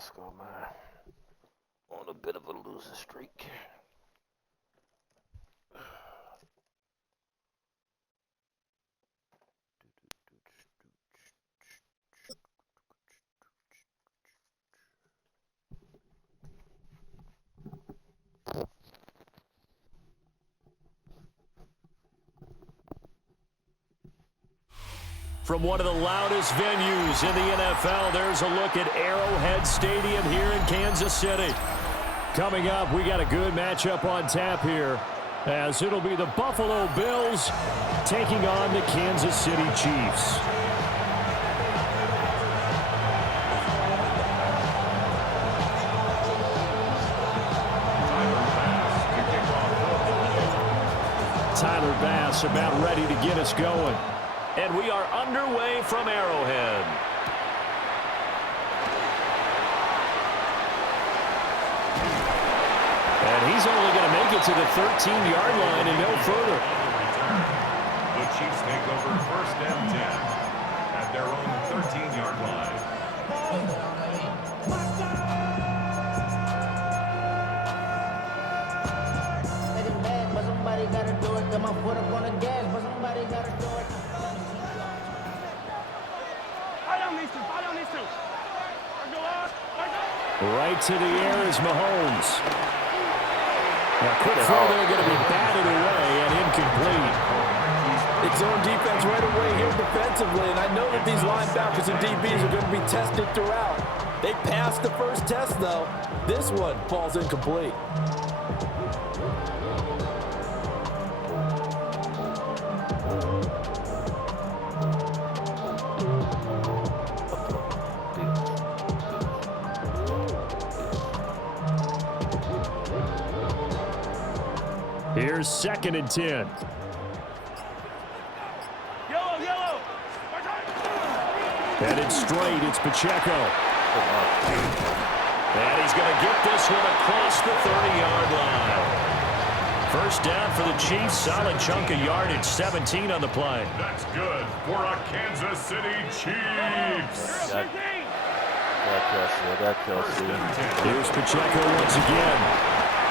Let's go, man. On a bit of a losing streak. From one of the loudest venues in the NFL, there's a look at Arrowhead Stadium here in Kansas City. Coming up, we got a good matchup on tap here, as it'll be the Buffalo Bills taking on the Kansas City Chiefs. Tyler Bass about ready to get us going. And we are underway from Arrowhead. And he's only going to make it to the 13-yard line and no further. The Chiefs take over 1st and 10 at their own 13-yard line. But somebody got to do it. Got my foot up on the gas, but somebody got to do it. Right to the air is Mahomes. Now, quick throw there, going to be batted away and incomplete. It's zone defense right away here defensively, and I know that these linebackers and DBs are going to be tested throughout. They passed the first test, though. This one falls incomplete. Here's 2nd and 10. Headed straight, it's Pacheco. And he's going to get this one across the 30-yard line. 1st down for the Chiefs, solid chunk of yardage, 17 on the play. That's good for a Kansas City Chiefs. Got Kelsey. Here's Pacheco once again.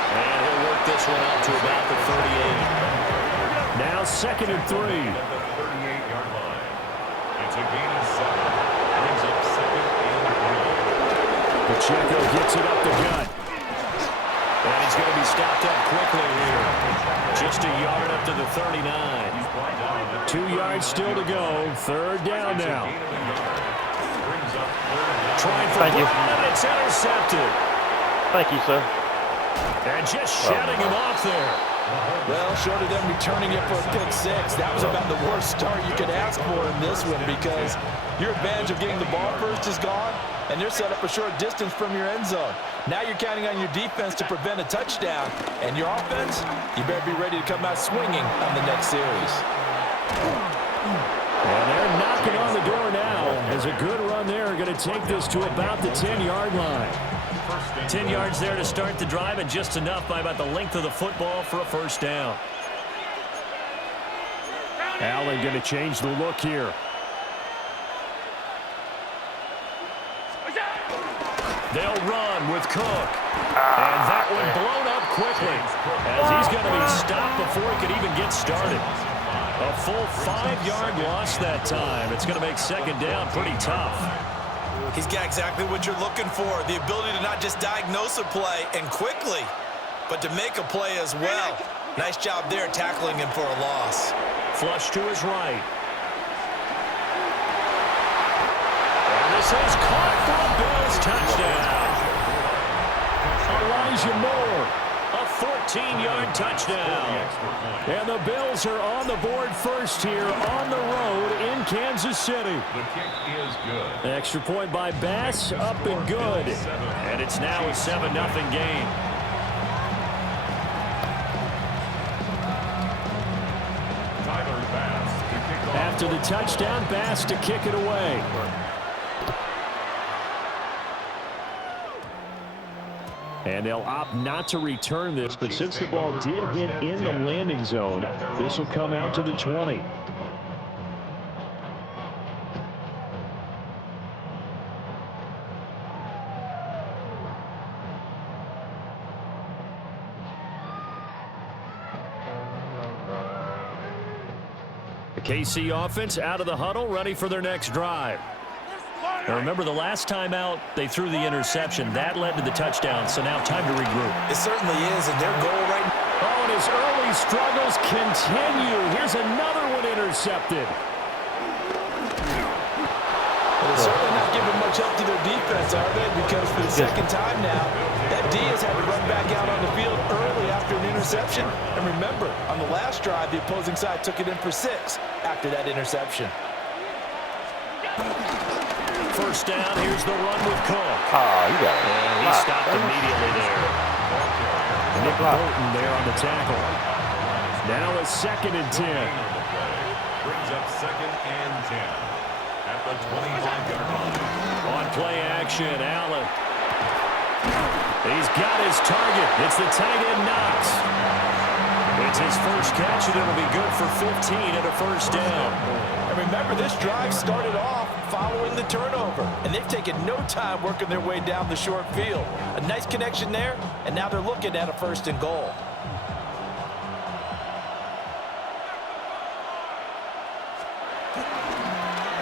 And he'll work this one out to about the 38. Now 2nd and 3. At the 38-yard line. It's a gain of 7. Brings up 2nd and 3. Pacheco gets it up the gut. And he's going to be stopped up quickly here. Just a yard up to the 39. 2 yards still to go. 3rd down now. Trying for Brown, and it's intercepted. Thank you, sir. And just shedding him off there. Well, short of them returning it for a pick 6, that was about the worst start you could ask for in this one, because your advantage of getting the ball first is gone, and they're set up a short distance from your end zone. Now you're counting on your defense to prevent a touchdown, and your offense, you better be ready to come out swinging on the next series. And they're knocking on the door now, as a good run there are going to take this to about the 10-yard line. 10 yards there to start the drive, and just enough by about the length of the football for a 1st down. Allen going to change the look here. They'll run with Cook. And that one blown up quickly, as he's going to be stopped before he could even get started. A full 5-yard loss that time. It's going to make 2nd down pretty tough. He's got exactly what you're looking for, the ability to not just diagnose a play and quickly, but to make a play as well. Nice job there tackling him for a loss. Flush to his right. And this is caught for a Bills touchdown. Elijah Moore, a 14-yard touchdown. And the Bills are on the board first here on the road in Kansas City. The kick is good. Extra point by Bass, up and good. And it's now a 7-0 game. Tyler Bass to kick off. After the touchdown, Bass to kick it away. And they'll opt not to return this, but since the ball did hit in the landing zone, this will come out to the 20. KC offense out of the huddle, ready for their next drive. Now remember, the last time out, they threw the interception. That led to the touchdown, so now time to regroup. It certainly is, and their goal right now. Oh, and his early struggles continue. Here's another one intercepted. They're certainly not giving much help to their defense, are they? Because for the second time now, that D has had to run back out on the field early after an interception. And remember, on the last drive, the opposing side took it in for 6 after that interception. First down, here's the run with Cook. Oh, you got it. And he stopped immediately there. Nick Bolton there on the tackle. Now a 2nd and 10. Brings up 2nd and 10 at the 25-yard line. On play action, Allen. He's got his target. It's the tight end Knox. It's his first catch, and it'll be good for 15 and a first down. And remember, this drive started off following the turnover, and they've taken no time working their way down the short field. A nice connection there, and now they're looking at a 1st and goal.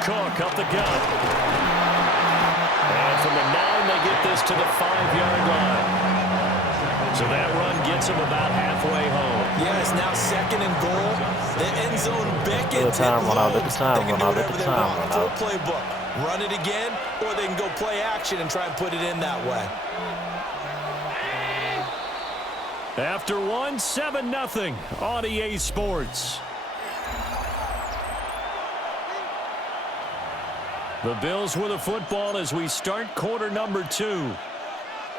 Cook up the gut. And from the 9, they get this to the 5-yard line. So that run gets them about halfway home. Yeah, it's now 2nd and goal. The end zone beckons. Let the time They can run do out. whatever they want. Full playbook. Run it again, or they can go play action and try and put it in that way. After one, 7-0 on EA Sports. The Bills with the football as we start quarter number 2.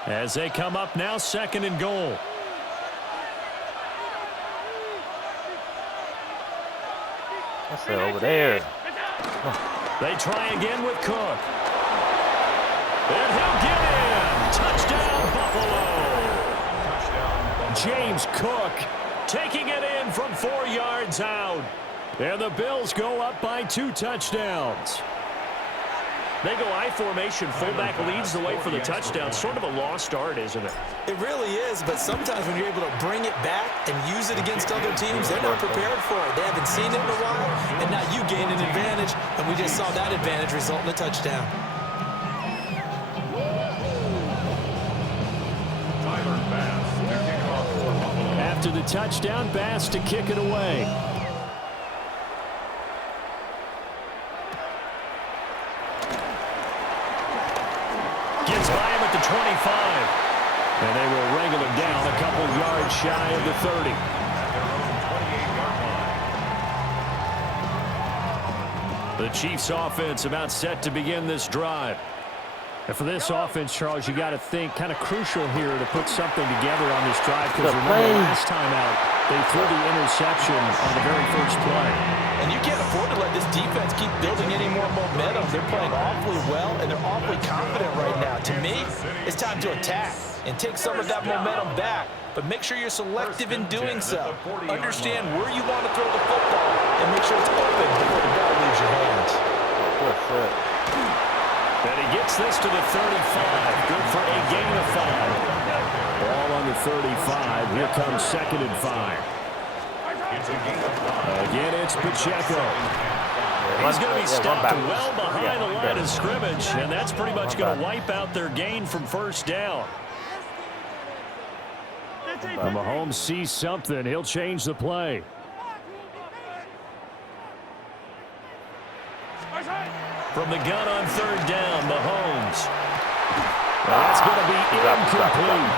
As they come up now, 2nd and goal. That's it over there. They try again with Cook. And he'll get in. Touchdown, Buffalo. James Cook taking it in from 4 yards out. And the Bills go up by 2 touchdowns. They go I formation. Fullback leads the way for the touchdown. Sort of a lost art, isn't it? It really is, but sometimes when you're able to bring it back and use it against other teams, they're not prepared for it. They haven't seen it in a while, and now you gain an advantage, and we just saw that advantage result in a touchdown. After the touchdown, Bass to kick it away. Gets by him at the 25. And they will wrangle him down a couple yards shy of the 30. The Chiefs offense about set to begin this drive. And for this offense, Charles, you got to think kind of crucial here to put something together on this drive, because remember last time out, they threw the interception on the very first play. And you can't afford to let this defense keep building any more momentum. They're playing awfully well, and they're awfully confident right now. To me, it's time to attack and take some of that momentum back. But make sure you're selective in doing so. Understand where you want to throw the football and make sure it's open before the ball leaves your hands. And he gets this to the 35. Good for a gain of 5. Ball on the 35. Here comes 2nd and 5. Again, it's Pacheco. He's going to be stopped well behind the line of scrimmage, and that's pretty much going to wipe out their gain from first down. Mahomes sees something. He'll change the play. From the gun on 3rd down, Mahomes. That's going to be incomplete.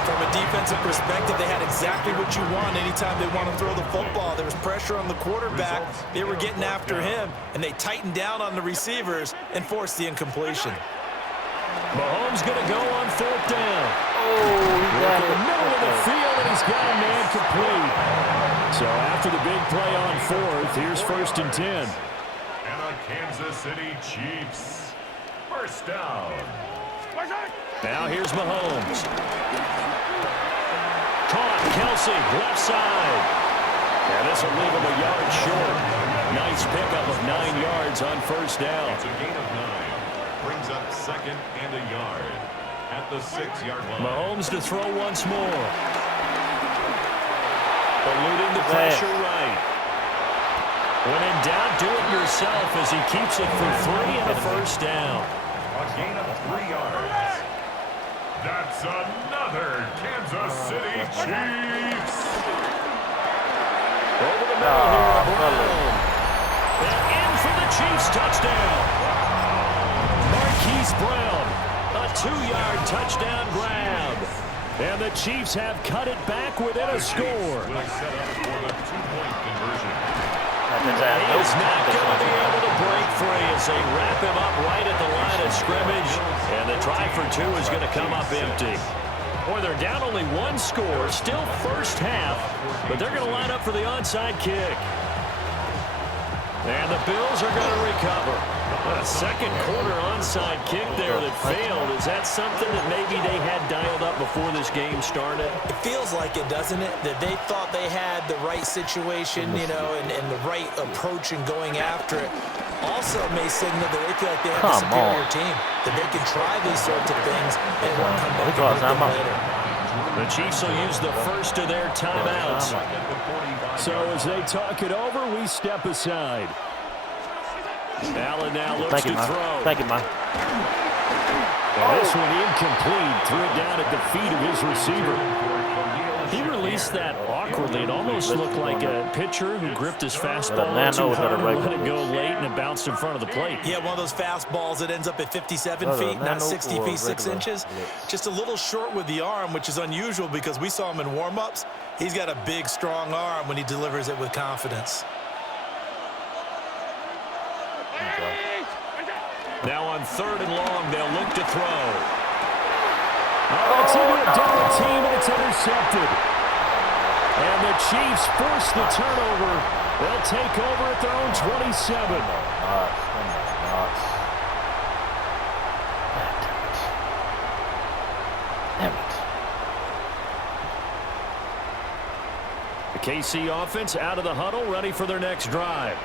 From a defensive perspective, they had exactly what you want anytime they want to throw the football. There was pressure on the quarterback. They were getting after him, and they tightened down on the receivers and forced the incompletion. Mahomes going to go on 4th down. He got In the middle of the field, and he's got a man complete. So after the big play on 4th, here's 1st and 10. And the Kansas City Chiefs. First down. Now here's Mahomes. Caught, Kelsey, left side. And this will leave him a yard short. Nice pickup of 9 yards on 1st down. It's a gain of 9. Brings up 2nd and a yard at the 6-yard line. Mahomes to throw once more. Eluding the pressure right. When in doubt, do it yourself as he keeps it for 3 and a first down. A gain of 3 yards. That's another Kansas City Chiefs. Over the middle here, Brown. And in for the Chiefs touchdown. Marquise Brown, a 2-yard touchdown grab. And the Chiefs have cut it back within a score. Will set up for the 2-point conversion. He's not going to be able to break free as they wrap him up right at the line of scrimmage. And the try for 2 is going to come up empty. Boy, they're down only 1 score, still first half, but they're going to line up for the onside kick. And the Bills are going to recover. A second quarter onside kick there that failed. Is that something that maybe they had dialed up before this game started? It feels like it, doesn't it? That they thought they had the right situation, you know, and the right approach in going after it. Also may signal that they feel like they have a superior team, that they can try these sorts of things and it won't come back and hurt them later. The Chiefs will use the first of their timeouts. So as they talk it over, we step aside. Allen now looks to throw. Thank you, man. And this one incomplete. Threw it down at the feet of his receiver. He released that awkwardly. It almost looked like a pitcher who gripped his fastball too hard and let it go late, and it bounced in front of the plate. Yeah, one of those fastballs that ends up at 57 feet, not 60 feet, 6 inches. Just a little short with the arm, which is unusual because we saw him in warm-ups. He's got a big, strong arm when he delivers it with confidence. Now on 3rd and long, they'll look to throw. Oh, it's into a double team, and it's intercepted. And the Chiefs force the turnover. They'll take over at their own 27. The KC offense out of the huddle, ready for their next drive.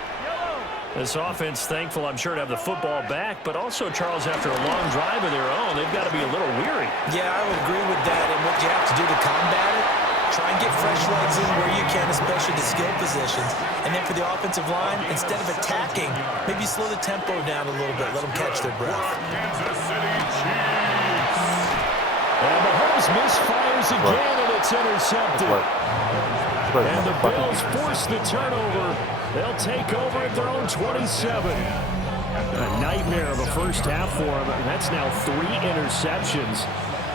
This offense, thankful, I'm sure, to have the football back, but also, Charles, after a long drive of their own, they've got to be a little weary. Yeah, I would agree with that, and what you have to do to combat it, try and get fresh legs in where you can, especially the skill positions. And then for the offensive line, instead of attacking, maybe slow the tempo down a little bit, let them catch their breath. Kansas City Chiefs. And Mahomes misfires again, and it's intercepted. And the Bills force the turnover. They'll take over at their own 27. A nightmare of a first half for him. That's now 3 interceptions.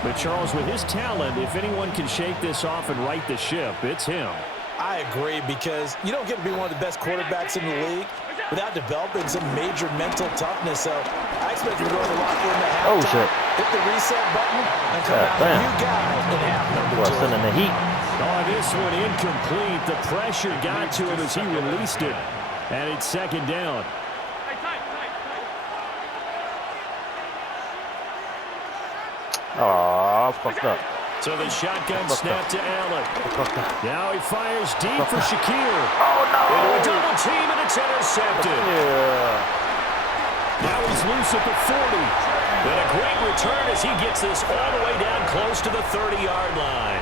But Charles, with his talent, if anyone can shake this off and right the ship, it's him. I agree, because you don't get to be one of the best quarterbacks in the league without developing some major mental toughness. So I expect you to go to the locker room at halftime, hit the reset button, and come out a new guy in half number 2. Sending the heat. Oh, this one incomplete. The pressure got to him as he released it. And it's 2nd down. Oh, fucked up. So the shotgun snap to Allen. Now he fires deep for Shakir. Oh, no. Into a double team, and it's intercepted. Yeah. Now he's loose at the 40. Then a great return as he gets this all the way down close to the 30-yard line.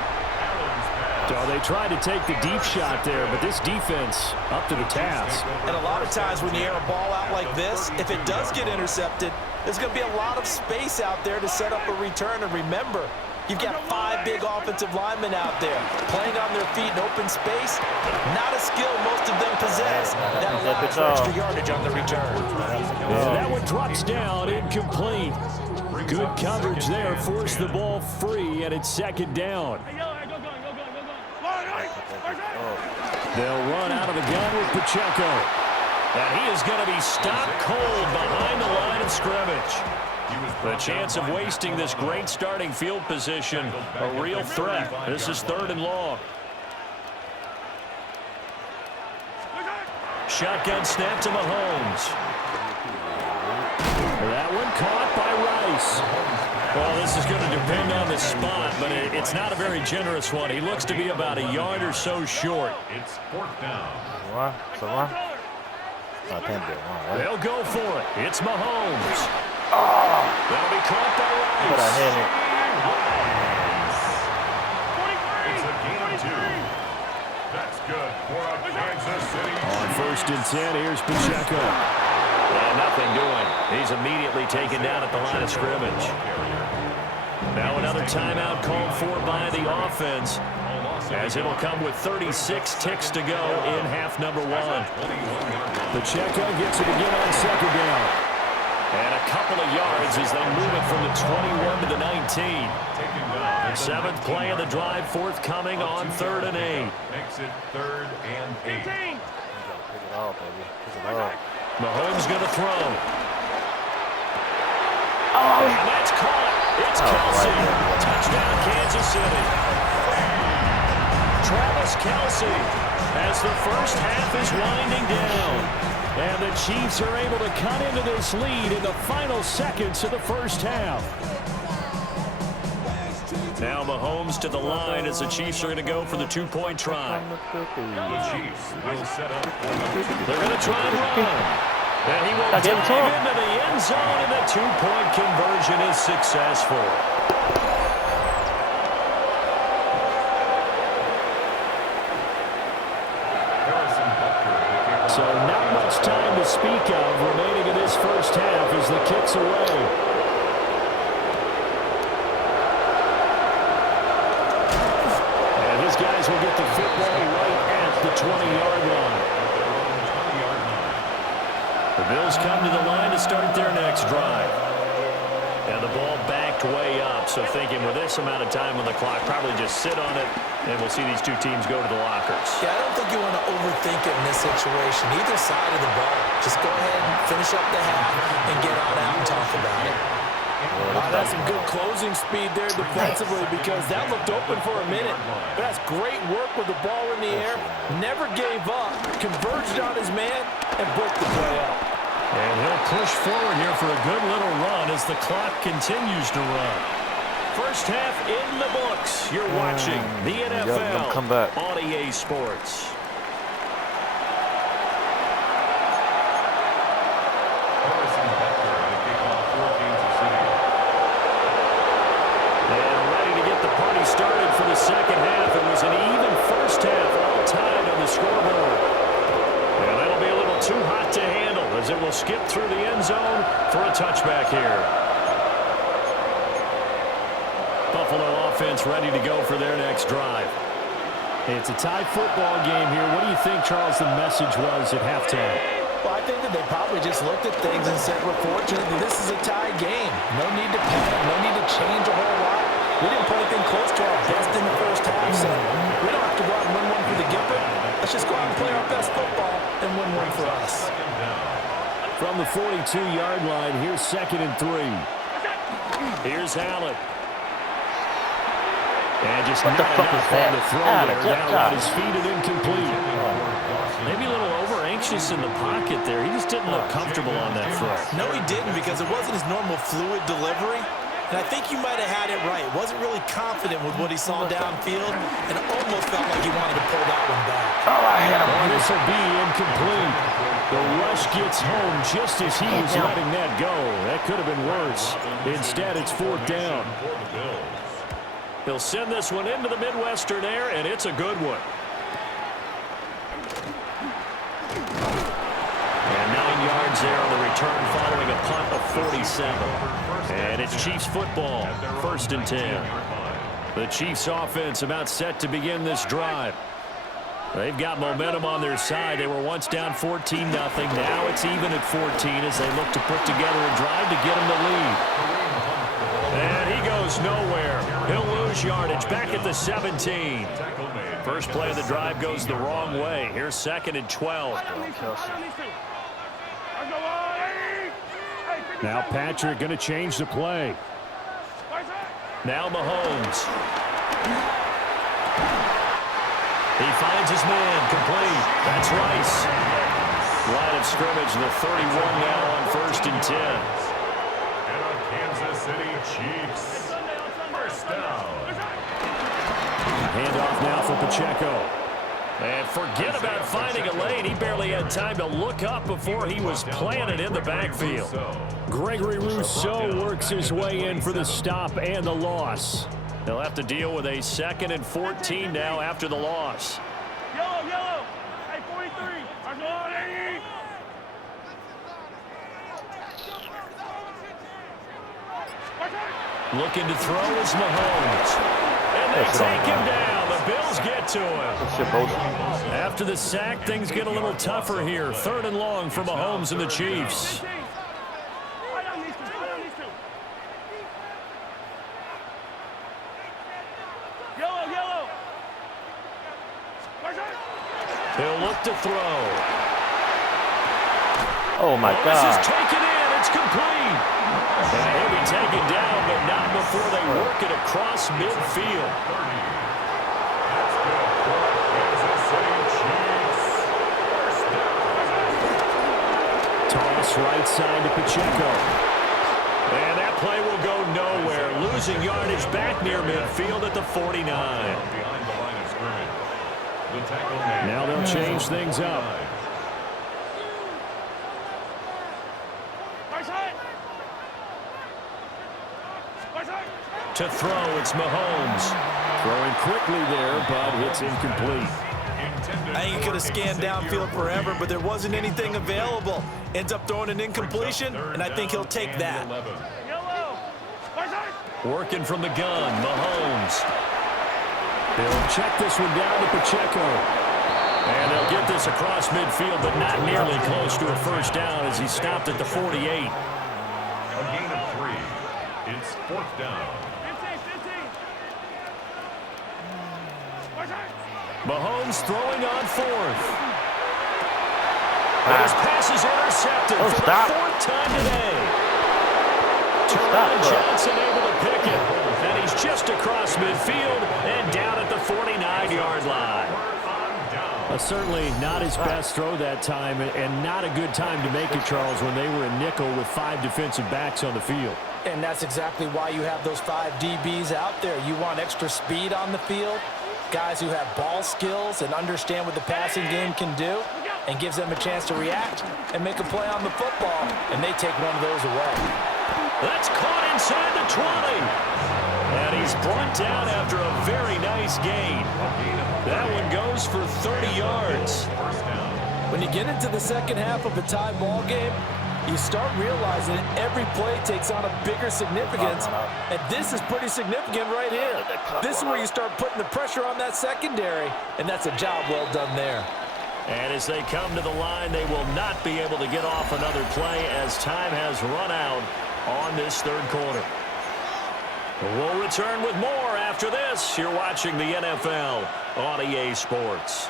So they tried to take the deep shot there, but this defense up to the task. And a lot of times when you air a ball out like this, if it does get intercepted, there's going to be a lot of space out there to set up a return. And remember, you've got 5 big offensive linemen out there playing on their feet in open space. Not a skill most of them possess. That allows for extra yardage on the return. And that one drops down, incomplete. Good coverage there, forced the ball free, and it's 2nd down. They'll run out of the gun with Pacheco. And he is going to be stopped cold behind the line of scrimmage. The chance of wasting this great starting field position, a real threat. This is 3rd and long. Shotgun snap to Mahomes. That one caught by Rice. Well, this is going to depend on the spot, but it's not a very generous one. He looks to be about a yard or so short. It's 4th down. They'll go for it. It's Mahomes. That'll be caught by Rice. It's a gain of 2. That's good for a Kansas City. On first and 10. Here's Pacheco. And nothing doing. He's immediately taken down at the line of scrimmage. Now another timeout called for by the offense, as it'll come with 36 ticks to go in half number 1. Pacheco gets it again on second down. And a couple of yards as they move it from the 21 to the 19. 7th play of the drive forthcoming on 3rd and 8. Makes it 3rd and 8. Mahomes going to throw. And that's caught. It's Kelsey. Touchdown, Kansas City. Travis Kelsey, as the first half is winding down. And the Chiefs are able to cut into this lead in the final seconds of the first half. Now Mahomes to the line as the Chiefs are going to go for the 2-point try. The Chiefs will set up. They're going to try and run. And he will dive into the end zone, and the 2-point conversion is successful. So not much time to speak of remaining in this first half as the kick's away. And his guys will get the football right at the 20-yard line. The Bills come to the line to start their next drive. And the ball backed way up, so thinking with this amount of time on the clock, probably just sit on it, and we'll see these two teams go to the lockers. Yeah, I don't think you want to overthink it in this situation. Either side of the ball. Just go ahead and finish up the half and get on out and talk about it. That's some good closing speed there defensively, because that looked open for a minute. But that's great work with the ball in the air. Never gave up. Converged on his man and broke the play up. And he'll push forward here for a good little run as the clock continues to run. First half in the books. You're watching the NFL on EA Sports. And ready to get the party started for the second half. It was an even first half, all tied on the scoreboard. And that'll be a little too hot to handle as it will skip through the end zone for a touchback here. Buffalo offense ready to go for their next drive. It's a tie football game here. What do you think, Charles, the message was at halftime? Well, I think that they probably just looked at things and said, we're fortunate that this is a tie game. No need to panic. No need to change a whole lot. We didn't play anything close to our best in the first half, so we don't have to go out and win one for the Gipper. Let's just go out and play our best football and win one for us. From the 42-yard line, here's 2nd and 3. Here's Allen. And just not enough on the throw there. Now at his feet and incomplete. Maybe a little over-anxious in the pocket there. He just didn't look comfortable on that throw. No, he didn't, because it wasn't his normal fluid delivery. And I think you might have had it right. Wasn't really confident with what he saw downfield, and almost felt like he wanted to pull that one back. Oh, this will be incomplete. The rush gets home just as he was letting that go. That could have been worse. Instead, it's 4th down. He'll send this one into the Midwestern air, and it's a good one. And 9 yards there on the return following a punt of 47. And it's Chiefs football, 1st and 10. The Chiefs offense about set to begin this drive. They've got momentum on their side. They were once down 14-0. Now it's even at 14 as they look to put together a drive to get them the lead. And he goes nowhere. He'll lose yardage back at the 17. First play of the drive goes the wrong way. Here's 2nd and 12. Now Patrick going to change the play. Now Mahomes. He finds his man complete. That's Rice. Line of scrimmage, the 31 now on 1st and 10. And on Kansas City Chiefs. First down. Handoff now for Pacheco. And forget about finding a lane. He barely had time to look up before he was planted in the backfield. Gregory Rousseau works his way in for the stop and the loss. They'll have to deal with a 2nd and 14 now after the loss. Yellow. Hey, 43. Looking to throw is Mahomes. And they take him down. The Bills get to him. After the sack, things get a little tougher here. 3rd and long for Mahomes and the Chiefs. He'll look to throw. Oh, my God. This is taken in. It's complete. And he'll be taken down, but not before they work it across midfield. Toss right side to Pacheco. And that play will go nowhere. Losing yardage back near midfield at the 49. Now they'll change things up. To throw, it's Mahomes. Throwing quickly there, but it's incomplete. I think he could have scanned downfield forever, but there wasn't anything available. Ends up throwing an incompletion, and I think he'll take that. Working from the gun, Mahomes. They'll check this one down to Pacheco. And they'll get this across midfield, but not nearly close to a first down as he stopped at the 48. A gain of 3. It's 4th down. Mahomes throwing on 4th. His pass is intercepted for the 4th time today. Teron Johnson able to pick it. And he's just across midfield and down at the 49-yard line. Certainly not his best throw that time, and not a good time to make it, Charles, when they were in nickel with 5 defensive backs on the field. And that's exactly why you have those 5 DBs out there. You want extra speed on the field, guys who have ball skills and understand what the passing game can do, and gives them a chance to react and make a play on the football, and they take one of those away. That's caught inside the 20. And he's brought down after a very nice gain. That one goes for 30 yards. When you get into the second half of a tie ball game, you start realizing that every play takes on a bigger significance, and this is pretty significant right here. This is where you start putting the pressure on that secondary, and that's a job well done there. And as they come to the line, they will not be able to get off another play as time has run out on this 3rd quarter. We'll return with more after this. You're watching the NFL on EA Sports.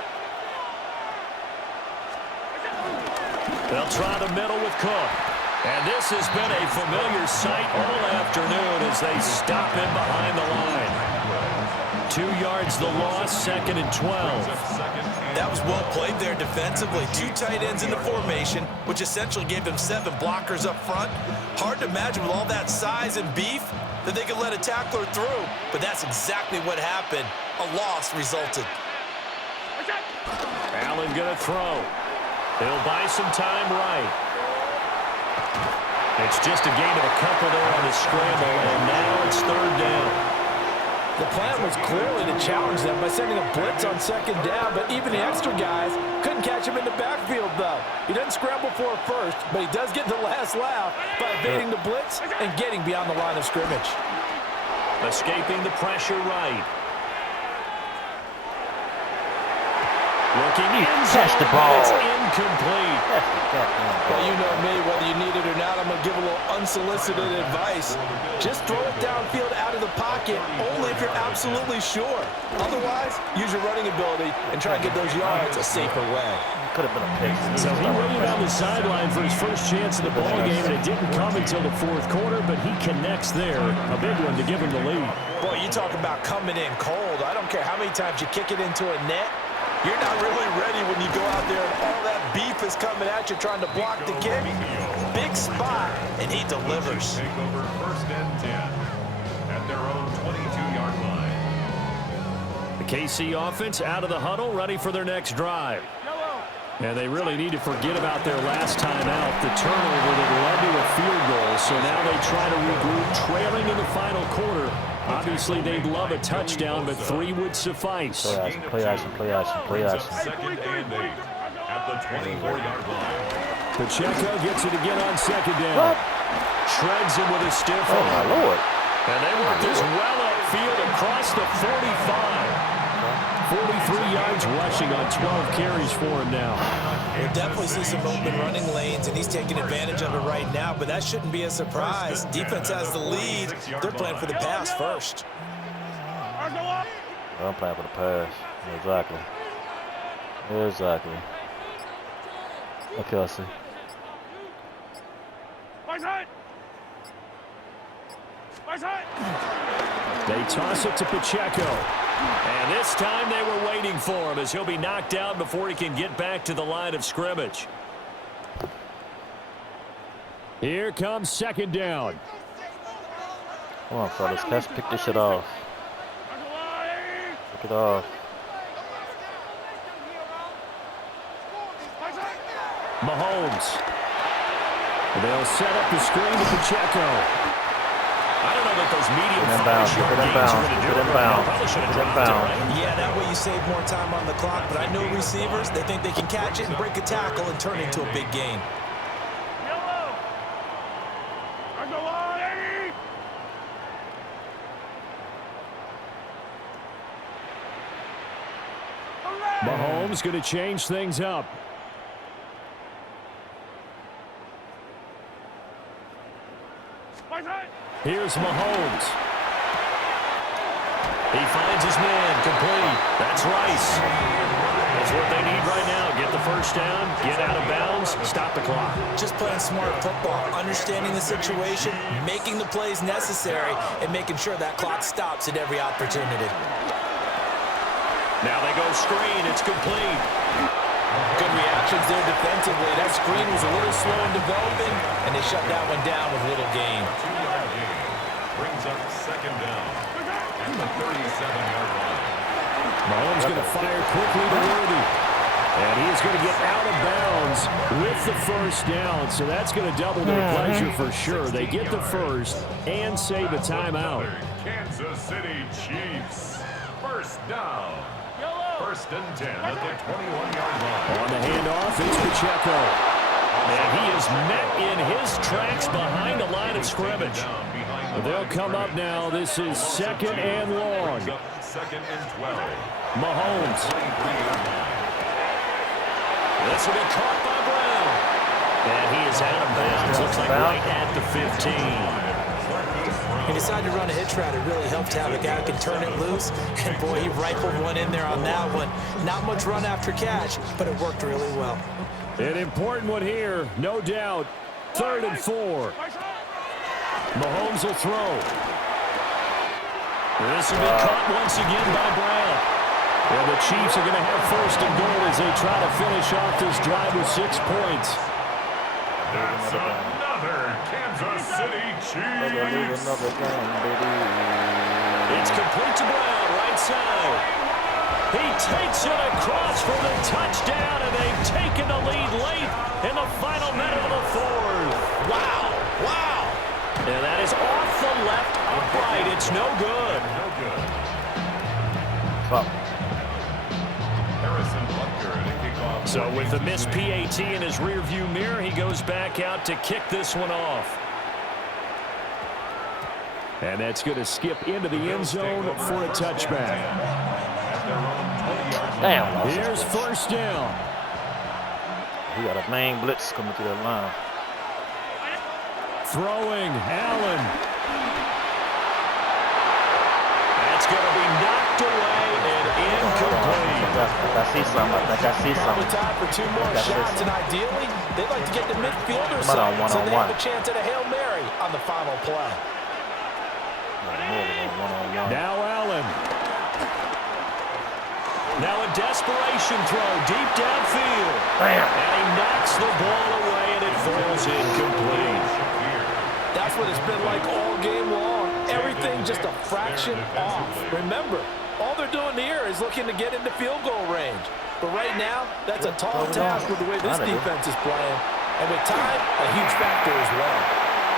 They'll try the middle with Cook. And this has been a familiar sight all afternoon as they stop him behind the line. 2 yards the loss, 2nd and 12. That was well played there defensively. 2 tight ends in the formation, which essentially gave them 7 blockers up front. Hard to imagine with all that size and beef that they could let a tackler through, but that's exactly what happened. A loss resulted. Allen gonna throw. He'll buy some time right. It's just a gain of a couple there on the scramble, and now it's 3rd down. The plan was clearly to challenge them by sending a blitz on 2nd down, but even the extra guys couldn't catch him in the backfield, though. He doesn't scramble for it first, but he does get the last laugh by evading the blitz and getting beyond the line of scrimmage. Escaping the pressure right. Looking in. Catch the ball. It's incomplete. Well, you know me, whether you need it or not, I'm going to give a little unsolicited advice. Just throw it downfield out of the pocket, only if you're absolutely sure. Otherwise, use your running ability and try and get those yards a safer way. Could have been a pick. So he waited on the sideline for his first chance of the ball game, and it didn't come until the 4th quarter, but he connects there. A big one to give him the lead. Boy, you talk about coming in cold. I don't care how many times you kick it into a net. You're not really ready when you go out there and all that beef is coming at you trying to block the kick. Big spot, and he delivers. Take over 1st and 10 at their own 22-yard line. The KC offense out of the huddle, ready for their next drive. And they really need to forget about their last time out, the turnover that led to a field goal. So now they try to regroup, trailing in the final quarter. Obviously, they'd love a touchdown, but 3 would suffice. Play action. 2nd and 8 at the 24-yard line. Pacheco gets it again on 2nd down. What? Shreds him with a stiff Oh, arm. my Lord. And they work this well upfield across the 45. 43 yards rushing on 12 carries for him now. We'll definitely see some open running lanes, and he's taking advantage of it right now, but that shouldn't be a surprise. Defense has the lead. They're playing for the pass first. I'm playing for the pass. Exactly. Exactly. Okay, I see. They toss it to Pacheco. And this time they were waiting for him as he'll be knocked out before he can get back to the line of scrimmage. Here comes second down. Come on, fellas. Let's pick this shit off. Pick it off. Mahomes. They'll set up the screen to Pacheco. I don't know that those medium 5-yard gains are going to do it right now. Probably should have dropped it, right? Yeah, that way you save more time on the clock, but I know receivers, they think they can catch it and break a tackle and turn it into a big gain. Mahomes going to change things up. Here's Mahomes. He finds his man, complete. That's Rice. That's what they need right now. Get the first down, get out of bounds, stop the clock. Just playing smart football, understanding the situation, making the plays necessary, and making sure that clock stops at every opportunity. Now they go screen. It's complete. Good reactions there defensively. That screen was a little slow in developing, and they shut that one down with little gain. 2-yard gain brings up second down at the 37-yard line. Mahomes going to fire quickly to Worthy. And he is going to get out of bounds with the first down. So that's going to double their pleasure for sure. They get the first and save a timeout. Kansas City Chiefs. First down. First and 10 at the 21-yard line. On the handoff, it's Pacheco. And he is met in his tracks behind the line of scrimmage. They'll come up now. This is second and long. Second and 12. Mahomes. This will be caught by Brown. And he is out of bounds. Looks like right at the 15. He decided to run a hitch route. It really helped to have a guy who can turn it loose. And, boy, he rifled one in there on that one. Not much run after catch, but it worked really well. An important one here, no doubt. 3rd and 4. Mahomes will throw. This will be caught once again by Brown. And the Chiefs are going to have first and goal as they try to finish off this drive with 6 points. That's another Kansas City Chiefs. It's complete to Brown, right side. He takes it across for the touchdown, and they've taken the lead late in the final minute of the 4th. Wow, wow. And that is off the left upright. It's no good. So with the missed PAT in his rearview mirror, he goes back out to kick this one off. And that's going to skip into the end zone for a touchback. Damn. Here's first down. He got a main blitz coming through that line. Throwing, Allen. That's going to be knocked away and incomplete. I see something. I think I see something. Time for 2 more shots, and ideally, they'd like to get the midfielder Come on, side, so they have one-on-one. a chance at a Hail Mary on the final play. Now Allen. Now a desperation throw deep downfield. Bam. And he knocks the ball away, and it falls incomplete. That's what it's been like all game long. Everything just a fraction off. Remember, all they're doing here is looking to get into field goal range. But right now, that's a tall task with the way this defense is playing. And with time, a huge factor as well.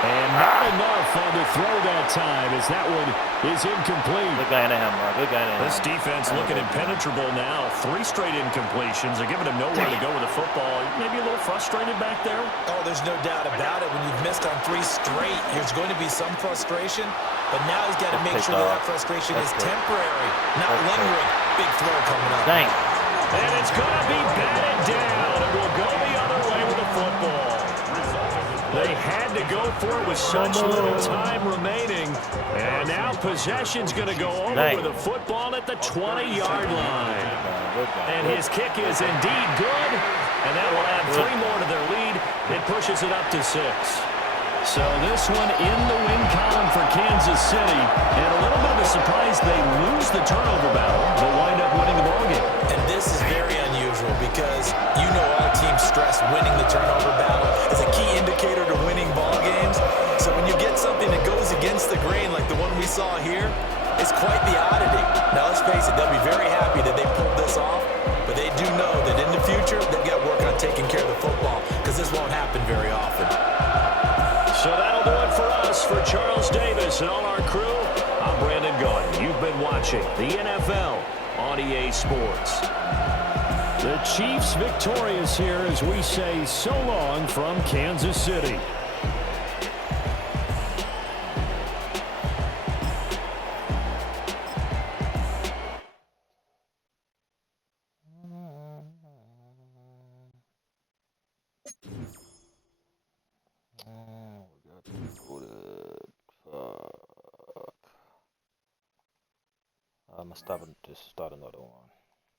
And not enough on the throw that time as that one is incomplete. Good guy in the hammer. Good guy in the hammer. This defense looking impenetrable now. 3 straight incompletions. They're giving him nowhere to go with the football. Maybe a little frustrated back there. Oh, there's no doubt about it. When you've missed on 3 straight, there's going to be some frustration. But now he's got to make sure that frustration is temporary, not lingering. Big throw coming up. Dang. And it's going to be batted down. And we'll go the other way with the football. They had to go for it with such little time remaining. And now possession's going to go over with a football at the 20-yard line. And his kick is indeed good. And that will add 3 more to their lead. It pushes it up to 6. So this one in the win column for Kansas City. And a little bit of a surprise they lose the turnover battle, but wind up winning the ballgame. And this is very unusual because you know all teams stress winning the turnover battle is a key indicator to winning ball games. So when you get something that goes against the grain like the one we saw here, it's quite the oddity. Now let's face it, they'll be very happy that they pulled this off, but they do know that in the future they've got to work on taking care of the football because this won't happen very often. So that'll do it for us. For Charles Davis and all our crew, I'm Brandon Gaudin. You've been watching the NFL on EA Sports. The Chiefs victorious here as we say so long from Kansas City. I'm gonna start another one.